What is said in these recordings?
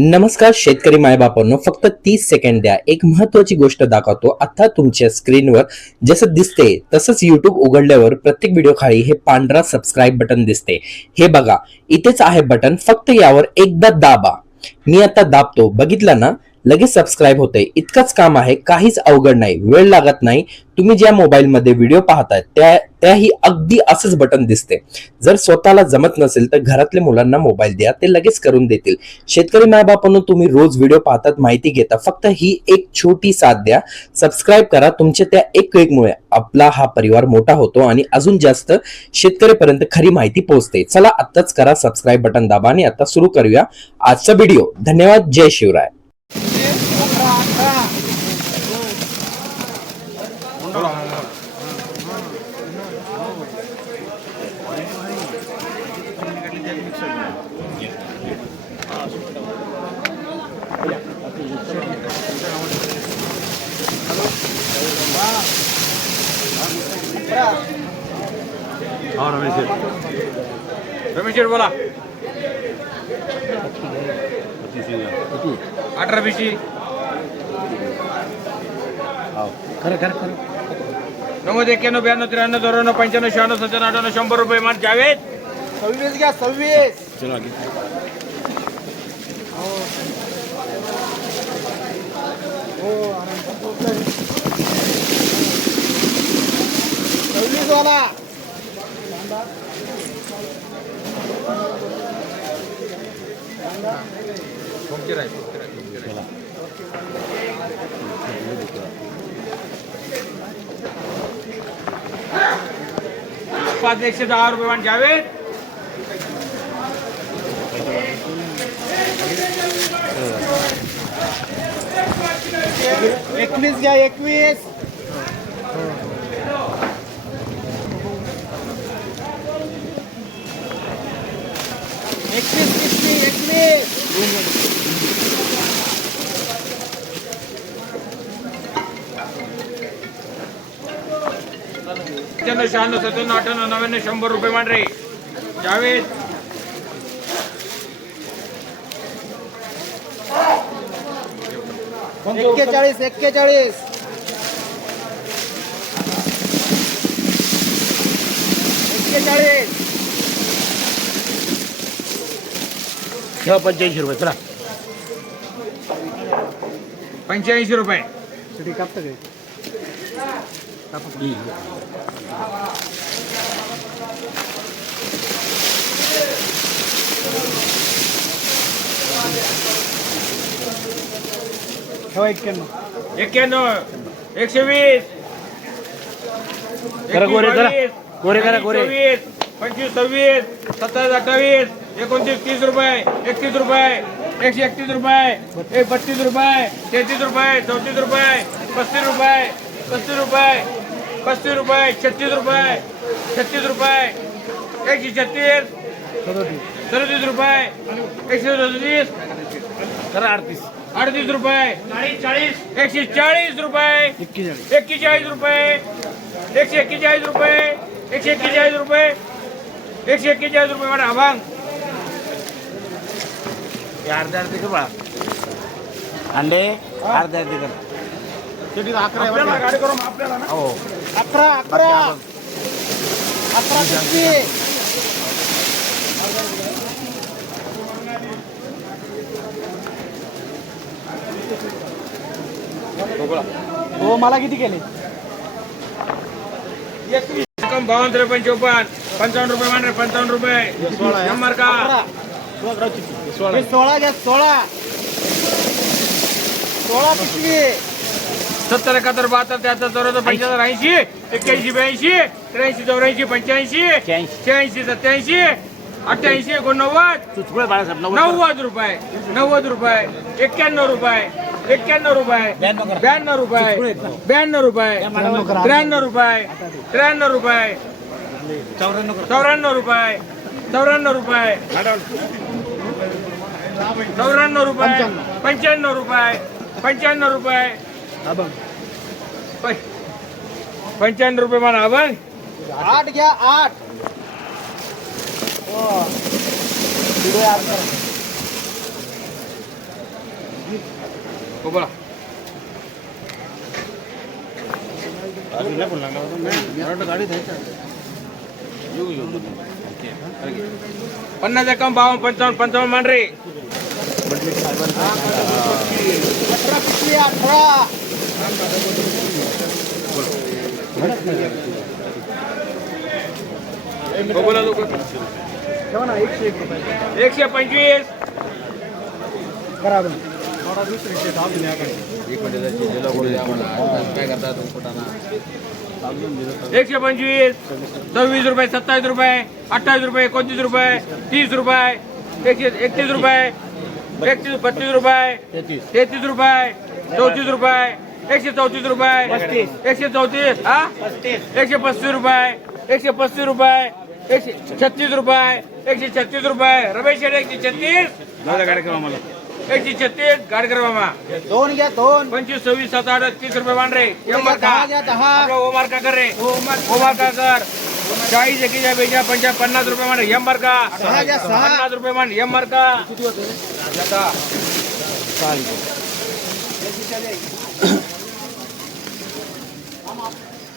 नमस्कार शेतकरी मायबापांनो, फक्त 30 सेकंड द्या. एक महत्वाची गोष्ट दाखवतो. आता तुमच्या स्क्रीनवर जसं दिसते तसंच YouTube उघडल्यावर प्रत्येक व्हिडिओ खाली हे पांढरा सबस्क्राईब बटन दिसते. हे बघा, इथेच आहे बटन. फक्त यावर एकदा दाबा. मी आता दाबतो, बघितलं ना, लगेच सबस्क्राईब होते. इतकंच काम आहे, काहीच अवघड नाही, वेळ लागत नाही. तुम्ही ज्या मोबाईल मध्ये व्हिडिओ पाहताय त्याही अगदी असंच बटन दिसते. जर स्वतःला जमत नसेल तर घरातल्या मुलांना मोबाईल द्या, ते लगेच करून देतील. शेतकरी मायबापांनो, तुम्ही रोज व्हिडिओ पाहतात, माहिती घेता, फक्त ही एक छोटी साथ द्या. सबस्क्राईब करा. तुमच्या त्या एक क्लिकमुळे आपला हा परिवार मोठा होतो आणि अजून जास्त शेतकऱ्यापर्यंत खरी माहिती पोहोचते. चला आत्ताच करा सबस्क्राईब बटन दाबा आणि आता सुरू करूया आजचा व्हिडिओ. धन्यवाद. जय शिवराय. रमेश बोला 18 बीसी खरं 90 91 92 93 94 95 96 97 98 100 रुपये मान जावेद 26 घ्या 26 चलो आगे हो 26 वाला पाच 110 रुपये मान जावेद एकवीस घ्या 21 96 97 98 99 100 रुपये मान रे जावेद एक्केचाळीस 85 रुपये चला 85 रुपये सिटी कापतं काय ठेवा 91 120 करा गोरे करा गोरे करा गोरे 25 26 27 28 29 30 रुपये 31 रुपये 131 रुपये 32 रुपये 33 रुपये 34 रुपये 35 रुपये 35 रुपये 35 रुपये 36 रुपये 36 रुपये 136 37 रुपये 137 करा 38 38 रुपये 140 रुपये 41 रुपये 141 रुपये 141 रुपये 141 रुपये वाढा अभांग अर्धा अर्धे का बा अंडे अर्धा अर्धे कर सिटी 11 गाडी करून आपल्याला ना हो 11 किती हो मला किती केले 52 53 55 रुपये मान रे 55 रुपये नंबर का 16 घ्या 16 पिशवी 70 71 72 73 74 75 80 81 82 83 84 85 86 87 88 89 चुचकुळे बाळासाहेब 90 रुपये 91 रुपये 91 रुपये 91 रुपये 92 रुपये 92 रुपये 93 रुपये 93 रुपये 94 रुपये 94 रुपये 94 रुपये 95 रुपये 95 रुपये 95 रुपये म्हणा आपण 8 घ्या 8 व्हिडिओ ॲड करा हो बोला. पन्नास कम 52 55 55 मान रे. 18 पिशवी 18. हो बोला लोक. ठेवा ना 101 रुपये 125. करा बरं. थोडा दुसरी शेत अजून याकडे. 125, 26 रुपये, 27 रुपये, 28 रुपये, 29 रुपये, 30 रुपये, 131 रुपये, 32 रुपये, 33 रुपये, 34 रुपये, 134 रुपये, 134, हा 135 रुपये, 135 रुपये, 136 रुपये, 136 रुपये, रमेश 136, 136 गाडी करा मामा. 2 घ्या 2. 25, 26, 27, 30 रुपये मान रे. पुढे घ्या 10 घ्या 10. ओ मार्का कर रे. ओ मार्का कर. 40, 41, 42, 50, 50 रुपये मान एम मार्का. 6 घ्या 6. 50 रुपये मान एम मार्का.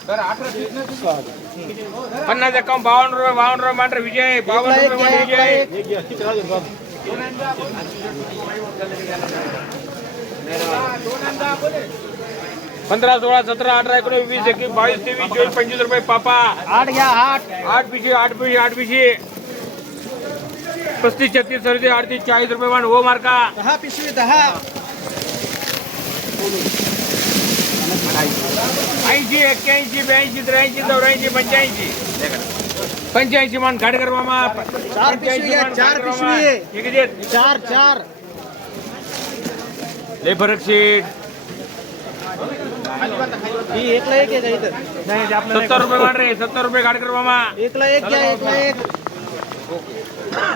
तर 50 कम 52 रुपये मान रे विजय. 52 रुपये मान विजय. 15, 16, 17, 18, 19, 20, 21, 22, 23, 24, 25 रुपये पापा. 8 घ्या 8. 8 पिशी 35, 36, 37, 38, 40 रुपये मान हो मार्का. 10 पिशवी 10. 80, 81, 82, 83, 84, 85. 85 मान गाडी कर मामा. 4 पिशवी घ्या 4 पिशवी. 4 4. लय फरक शीट. ही 1 ला 1 आहे का इथं? नाही ते आपल्याला 70 रुपये मान रे. 70 रुपये गाडी कर मामा. 1 ला 1 घ्या 1 ला 1.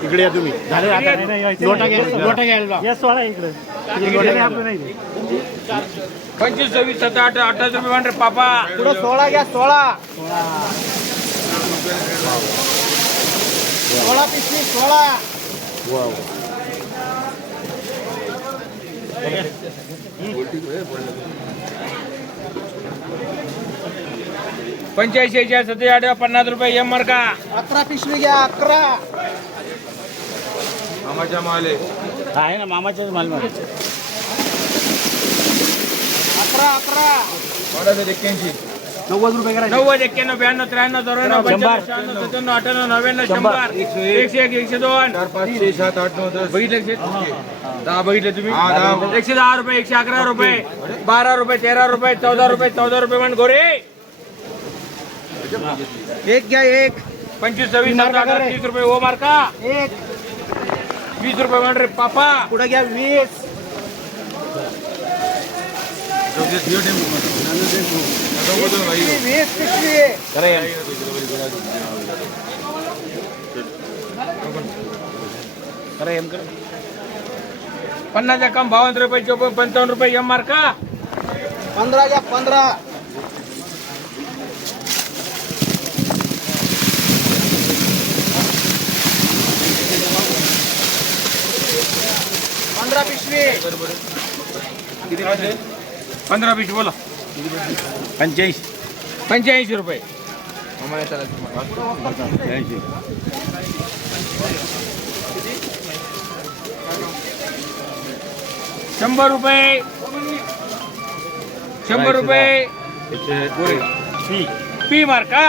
इकडे या तुम्ही झाले आता लोटा घ्यायला या 16 इकडे. 25, 26, 27, 28 रुपये मान रे पापा. पुढे 16 घ्या 16. 16 पिशवी 16. 85, 67, 50 रुपये एम मार्का. 11 पिशवी घ्या 11. मामाच्या माले. आहे ना मामाच्याच मालमध्ये 11 11. 90, 90 रुपये करायचे. 91, 92, 93, 94, 95, 96, 97, 98, 99, 100, 101, 102, 4, 5, 6, 7, 8, 9, 10. बघितले 10 बघितले तुम्ही. 110 रुपये, 111 रुपये, 12 रुपये, 13 रुपये, 14 रुपये, 14 रुपये मान गोरे. 1 घ्या 1. 25, 26, 27, 30 रुपये ओ मार्का. 1. 20 रुपये मान रे पापा. पुढे घ्या 20. 20 पिशवी. अरे एम कर 50 कम 52 रुपये 55 रुपये एम मार्का. 15 घ्या 15. 15 पिशवी. 15 पिशवी बोला. 85 85 रुपये. 100 रुपये. 100 रुपये. पी मार्का.